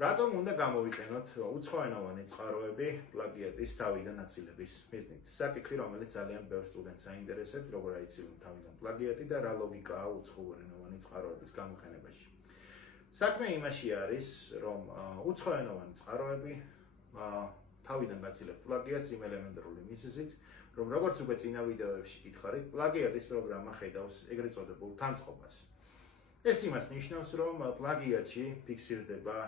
რატომ უნდა გამოვიყენოთ უცხოენოვანი წყაროები პლაგიატის თავიდან აცილების მიზნით? საკითხი, რომელიც ძალიან ბევრ სტუდენტს აინტერესებს, როგორ აიცილონ თავიდან პლაგიატი და რა ლოგიკაა უცხოენოვანი წყაროების გამოყენებაში. საქმე იმაში არის, რომ უცხოენოვანი წყაროები თავიდან გაცილებს პლაგიატს იმ ელემენტარული მიზეზით, რომ როგორც უკვე წინა ვიდეოებში გითხარით, პლაგიატის პროგრამა ხედავს ეგრეთ წოდებულ თანწყობას. ეს იმას ნიშნავს, რომ პლაგიატში ფიქსირდება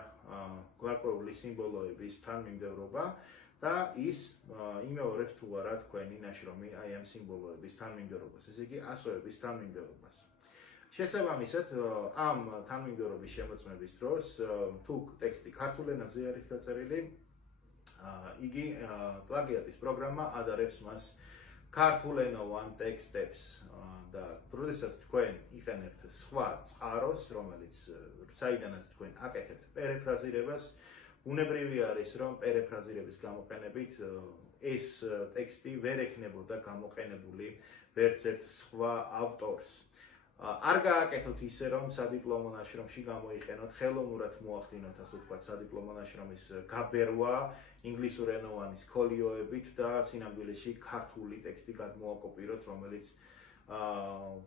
გარკვეული სიმბოლოების თანმიმდევრობა და ის იმეორებს თუ არა თქვენი ნაშრომი აი ამ სიმბოლოების თანმიმდევრობას, ესე იგი ასოების თანმიმდევრობას. შესაბამისად, ამ თანმიმდევრობის შემოწმების დროს, თუ ტექსტი ქართულ ენაზე არის დაწერილი, იგი პლაგიატის პროგრამა ადარებს მას ქართულენოვან ტექსტებს და როდესაც თქვენ იყენებთ სხვა წყაროს, რომელიც საიდანაც თქვენ აკეთებთ პერეფრაზირებას, უნებრივი არის, რომ პერეფრაზირების გამოყენებით ეს ტექსტი ვერ ექნებოდა გამოყენებული ვერც ერთ სხვა ავტორს. არ გააკეთოთ ისე, რომ სადიპლომო ნაშრომში გამოიყენოთ, ხელოვნურად მოახდინოთ, ასე ვთქვათ, სადიპლომო ნაშრომის გაბერვა ინგლისურენოვანი სკოლიოებით და სინამდვილეში ქართული ტექსტი გადმოაკოპიროთ, რომელიც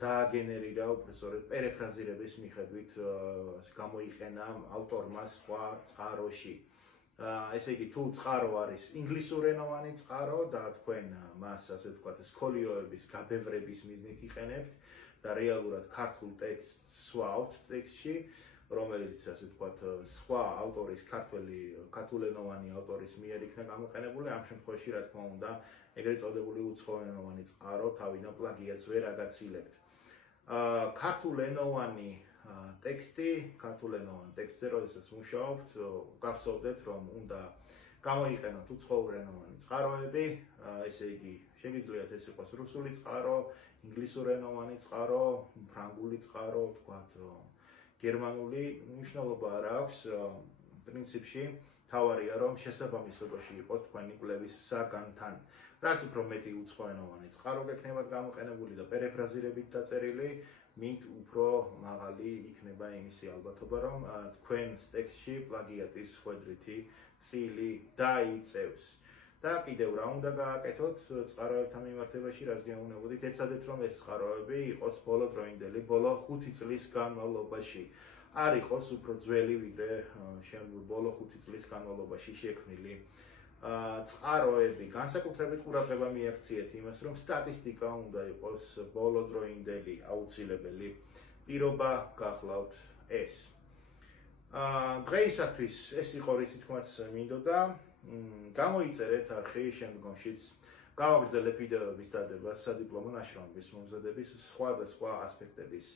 დააგენერირა უბრალოდ პერეფრაზირების მიხედვით გამოიყენა ავტორმა სხვა წყაროში. ესე იგი, თუ წყარო არის ინგლისურენოვანი წყარო და თქვენ მას, ასე ვთქვათ, სკოლიოების გაბევრების მიზნით იყენებთ და რეალურად ქართულ ტექსტს სვავთ ტექსტში, რომელიც, ასე ვთქვათ, სხვა ავტორის ქართულენოვანი ავტორის მიერ იქნა გამოყენებული, ამ შემთხვევაში, რა თქმა უნდა, ეგრეთ წოდებული უცხოენოვანი წყარო თავიდან პლაგიატს ვერ აგაცილებთ. ქართულენოვანი ტექსტზე, როდესაც მუშაობთ, გახსოვდეთ, რომ უნდა გამოიყენოთ უცხოურენოვანი წყაროები, ესე იგი, შეგიძლიათ ეს იყოს რუსული წყარო, ინგლისურენოვანი წყარო, ფრანგული წყარო, ვთქვათ, გერმანული, მნიშვნელობა არ აქვს, პრინციპში თავარია, რომ შესაბამისობაში იყოს თქვენი კვლევის საგანთან. რაც უფრო მეტი უცხოენოვანი წყარო გექნებათ გამოყენებული და პერეფრაზირებით დაწერილი, მით უფრო მაღალი იქნება იმისი ალბათობა, რომ თქვენს ტექსტში პლაგიატის ხვედრითი წილი დაიწევს. და კიდევ რა უნდა გააკეთოთ წყაროებთან მიმართებაში, რაც გეუბნებოდით, ეცადეთ, რომ ეს წყაროები იყოს ბოლოდროინდელი, ბოლო 5 წლის განმავლობაში. არ იყოს უფრო ძველი, ვიდრე ბოლო 5 წლის განმავლობაში შექმნილი წყაროები. განსაკუთრებით ყურადღება მიაქციეთ იმას, რომ სტატისტიკა უნდა იყოს ბოლოდროინდელი, აუცილებელი პირობა გახლავთ ეს. დღეისათვის ეს იყო რისი თქმაც მინდოდა. გამოიწერეთ არხი, შემდგომშიც გავაგრძელებ ვიდეოების დადება სადიპლომო ნაშრომების მომზადების სხვადასხვა ასპექტების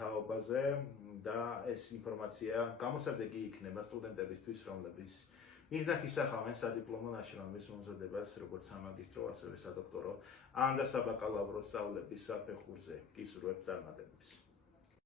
თაობაზე და ეს ინფორმაცია გამოსადეგი იქნება სტუდენტებისთვის, რომლებიც მიზნად ისახავენ სადიპლომო ნაშრომების მომზადებას, როგორც სამაგისტრო, ასევე სადოქტორო ან და საბაკალავრო სწავლების საფეხურზე. გისურვებთ წარმატებებს.